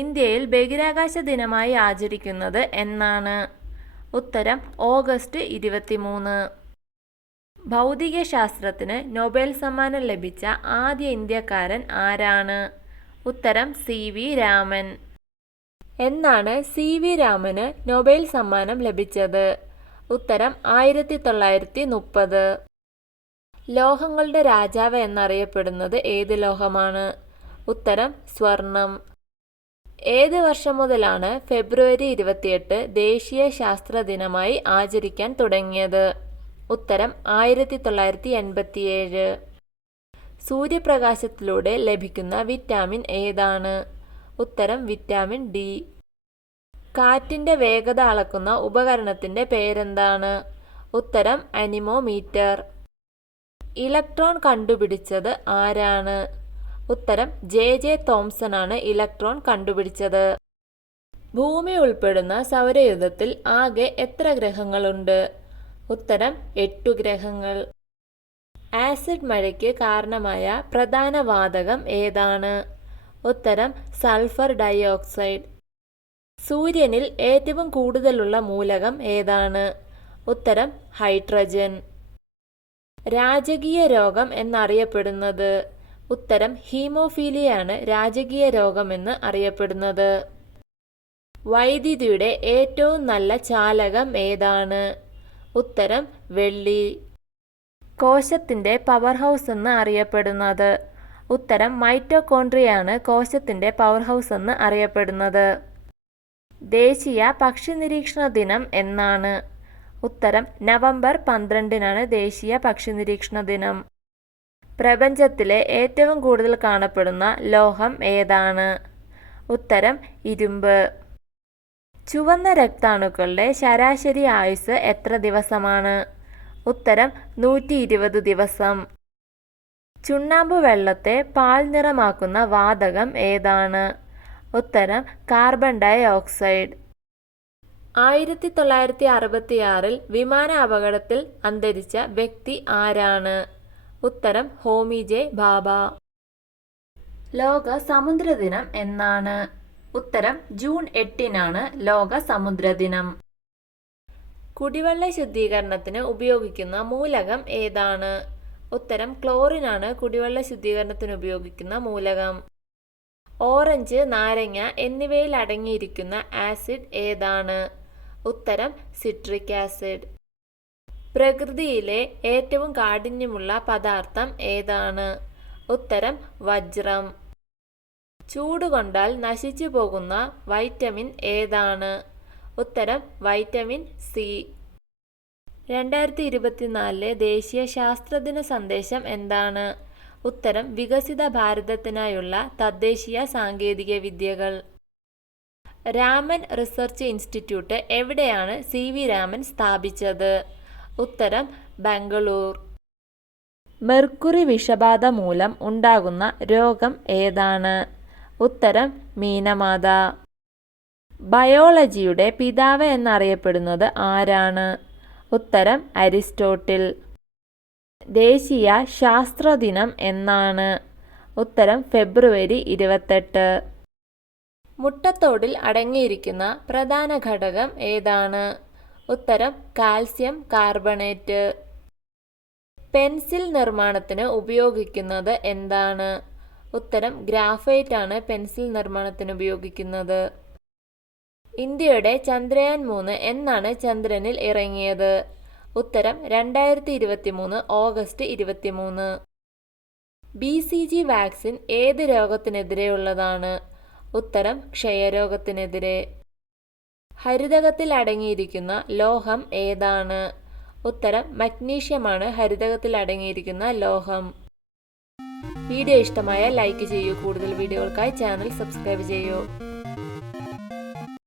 ഇന്ത്യയിൽ ബഹിരാകാശ ദിനമായി ആചരിക്കുന്നത് എന്നാണ്. ഉത്തരം ഓഗസ്റ്റ് ഇരുപത്തിമൂന്ന്. ഭൗതികശാസ്ത്രത്തിന് നൊബേൽ സമ്മാനം ലഭിച്ച ആദ്യ ഇന്ത്യക്കാരൻ ആരാണ്? ഉത്തരം സി വി രാമൻ. എന്നാണ് സി വി രാമന് നൊബേൽ സമ്മാനം ലഭിച്ചത്. ഉത്തരം ആയിരത്തി തൊള്ളായിരത്തി മുപ്പത് ലോഹങ്ങളുടെ രാജാവ് എന്നറിയപ്പെടുന്നത് ഏത് ലോഹമാണ്? ഉത്തരം സ്വർണം. ഏത് വർഷം മുതലാണ് ഫെബ്രുവരി ഇരുപത്തിയെട്ട് ദേശീയ ശാസ്ത്ര ദിനമായി ആചരിക്കാൻ തുടങ്ങിയത്? ഉത്തരം ആയിരത്തി തൊള്ളായിരത്തി എൺപത്തിയേഴ്. സൂര്യപ്രകാശത്തിലൂടെ ലഭിക്കുന്ന വിറ്റാമിൻ ഏതാണ്? ഉത്തരം വിറ്റാമിൻ ഡി. കാറ്റിന്റെ വേഗത അളക്കുന്ന ഉപകരണത്തിന്റെ പേരെന്താണ്? ഉത്തരം അനിമോമീറ്റർ. ഇലക്ട്രോൺ കണ്ടുപിടിച്ചത് ആരാണ്? ഉത്തരം ജെ ജെ തോംസൺ ആണ് ഇലക്ട്രോൺ കണ്ടുപിടിച്ചത്. ഭൂമി ഉൾപ്പെടുന്ന സൗരയുധത്തിൽ ആകെ എത്ര ഗ്രഹങ്ങളുണ്ട്? ഉത്തരം എട്ടു ഗ്രഹങ്ങൾ. ആസിഡ് മഴയ്ക്ക് കാരണമായ പ്രധാന വാതകം ഏതാണ്? ഉത്തരം സൾഫർ ഡൈ ഓക്സൈഡ് സൂര്യനിൽ ഏറ്റവും കൂടുതലുള്ള മൂലകം ഏതാണ്? ഉത്തരം ഹൈഡ്രജൻ. രാജകീയ രോഗം എന്നറിയപ്പെടുന്നത്. ഉത്തരം ഹീമോഫീലിയാണ് രാജകീയ രോഗമെന്ന് അറിയപ്പെടുന്നത്. വൈദ്യുതിയുടെ ഏറ്റവും നല്ല ചാലകം ഏതാണ്? ഉത്തരം വെള്ളി. കോശത്തിന്റെ പവർ ഹൗസ് എന്ന് അറിയപ്പെടുന്നത്. ഉത്തരം മൈറ്റോകോൺട്രിയാണ് കോശത്തിന്റെ പവർ ഹൗസ് എന്ന് അറിയപ്പെടുന്നത്. ദേശീയ പക്ഷി നിരീക്ഷണ ദിനം എന്നാണ്. ഉത്തരം നവംബർ പന്ത്രണ്ടിനാണ് ദേശീയ പക്ഷി നിരീക്ഷണ ദിനം. പ്രപഞ്ചത്തിലെ ഏറ്റവും കൂടുതൽ കാണപ്പെടുന്ന ലോഹം ഏതാണ്? ഉത്തരം ഇരുമ്പ്. ചുവന്ന രക്താണുക്കളുടെ ശരാശരി ആയുസ് എത്ര ദിവസമാണ്? ഉത്തരം നൂറ്റി ഇരുപത് ദിവസം. ചുണ്ണാമ്പ് വെള്ളത്തെ പാൽ നിറമാക്കുന്ന വാതകം ഏതാണ്? ഉത്തരം കാർബൺ ഡൈ ഓക്സൈഡ്. ആയിരത്തി തൊള്ളായിരത്തി അറുപത്തിയാറിൽ വിമാന അപകടത്തിൽ അന്തരിച്ച വ്യക്തി ആരാണ്? ഉത്തരം ഹോമി ജെ ബാബ. ലോക സമുദ്ര ദിനം എന്നാണ്. ഉത്തരം ജൂൺ എട്ടിനാണ് ലോക സമുദ്ര ദിനം. കുടിവെള്ള ശുദ്ധീകരണത്തിന് ഉപയോഗിക്കുന്ന മൂലകം ഏതാണ്? ഉത്തരം ക്ലോറിൻ ആണ് കുടിവെള്ള ശുദ്ധീകരണത്തിന് ഉപയോഗിക്കുന്ന മൂലകം. ഓറഞ്ച് നാരങ്ങ എന്നിവയിൽ അടങ്ങിയിരിക്കുന്ന ആസിഡ് ഏതാണ്? ഉത്തരം സിട്രിക് ആസിഡ്. പ്രകൃതിയിലെ ഏറ്റവും കാഠിന്യമുള്ള പദാർത്ഥം ഏതാണ്? ഉത്തരം വജ്രം. ചൂട് കൊണ്ടാൽ നശിച്ചു പോകുന്ന വൈറ്റമിൻ ഏതാണ്? ഉത്തരം വൈറ്റമിൻ സി. രണ്ടായിരത്തി ഇരുപത്തിനാലിലെ ദേശീയ ശാസ്ത്രദിന സന്ദേശം എന്താണ്? ഉത്തരം വികസിത ഭാരതത്തിനായുള്ള തദ്ദേശീയ സാങ്കേതിക വിദ്യകൾ രാമൻ റിസർച്ച് ഇൻസ്റ്റിറ്റ്യൂട്ട് എവിടെയാണ് സി വി രാമൻ സ്ഥാപിച്ചത്? ഉത്തരം ബാംഗ്ലൂർ. മെർക്കുറി വിഷബാധ മൂലം ഉണ്ടാകുന്ന രോഗം ഏതാണ്? ഉത്തരം മീനമാത. ബയോളജിയുടെ പിതാവ് എന്നറിയപ്പെടുന്നത് ആരാണ്? ഉത്തരം അരിസ്റ്റോട്ടിൽ. ദേശീയ ശാസ്ത്ര ദിനം എന്നാണ്. ഉത്തരം ഫെബ്രുവരി ഇരുപത്തെട്ട്. മുട്ടത്തോടിൽ അടങ്ങിയിരിക്കുന്ന പ്രധാന ഘടകം ഏതാണ്? ഉത്തരം കാൽസ്യം കാർബണേറ്റ്. പെൻസിൽ നിർമ്മാണത്തിന് ഉപയോഗിക്കുന്നത് എന്താണ്? ഉത്തരം ഗ്രാഫൈറ്റ് ആണ് പെൻസിൽ നിർമ്മാണത്തിന് ഉപയോഗിക്കുന്നത്. ഇന്ത്യയുടെ ചന്ദ്രയാൻ മൂന്ന് എന്നാണ് ചന്ദ്രനിൽ ഇറങ്ങിയത്. ഉത്തരം രണ്ടായിരത്തി ഇരുപത്തി മൂന്ന് ഓഗസ്റ്റ് ഇരുപത്തിമൂന്ന്. ബി സി ജി വാക്സിൻ ഏത് രോഗത്തിനെതിരെയുള്ളതാണ്? ഉത്തരം ക്ഷയരോഗത്തിനെതിരെ. ഹരിതകത്തിൽ അടങ്ങിയിരിക്കുന്ന ലോഹം ഏതാണ്? ഉത്തരം മഗ്നീഷ്യമാണ് ഹരിതകത്തിൽ അടങ്ങിയിരിക്കുന്ന ലോഹം. വീഡിയോ ഇഷ്ടമായ ലൈക്ക് ചെയ്യൂ. കൂടുതൽ വീഡിയോകൾക്കായി ചാനൽ സബ്സ്ക്രൈബ് ചെയ്യൂ.